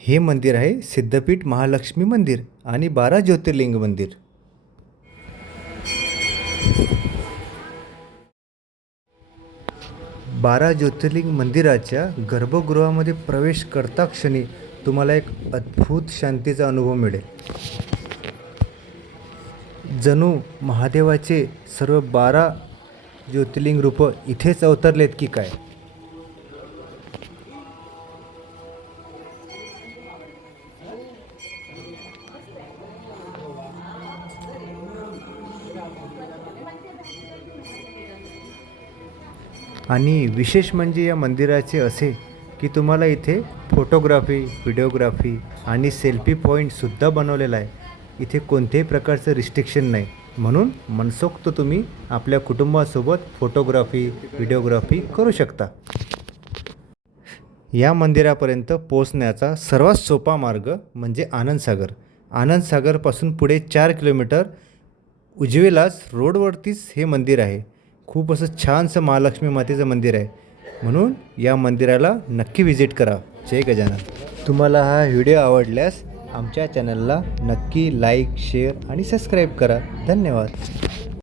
हे मंदिर आहे सिद्धपीठ महालक्ष्मी मंदिर आणि 12 ज्योतिर्लिंग मंदिर. 12 ज्योतिर्लिंग मंदिराच्या गर्भगृहामध्ये प्रवेश करता क्षणी तुम्हाला एक अद्भुत शांतीचा अनुभव मिळेल. जणू महादेवाचे सर्व 12 ज्योतिर्लिंग रूप इथेच अवतरलेत की काय. आणि विशेष म्हणजे या मंदिराचे असे की तुम्हाला इथे फोटोग्राफी, व्हिडिओग्राफी आणि सेल्फी पॉईंटसुद्धा बनवलेला आहे. इथे कोणत्याही प्रकारचं रिस्ट्रिक्शन नाही, म्हणून मनसोक्त तुम्ही आपल्या कुटुंबासोबत फोटोग्राफी, व्हिडिओग्राफी करू शकता. या मंदिरापर्यंत पोहोचण्याचा सर्वात सोपा मार्ग म्हणजे आनंदसागर. आनंदसागरपासून पुढे 4 किलोमीटर उजवेलाच रोडवरतीच हे मंदिर आहे. खूप असं छानसं महालक्ष्मी मातेचं मंदिर आहे, म्हणून या मंदिराला नक्की व्हिजिट करा. जय गजानन. तुम्हाला हा व्हिडिओ आवडल्यास आमच्या चॅनलला नक्की लाईक, शेअर आणि सबस्क्राईब करा. धन्यवाद.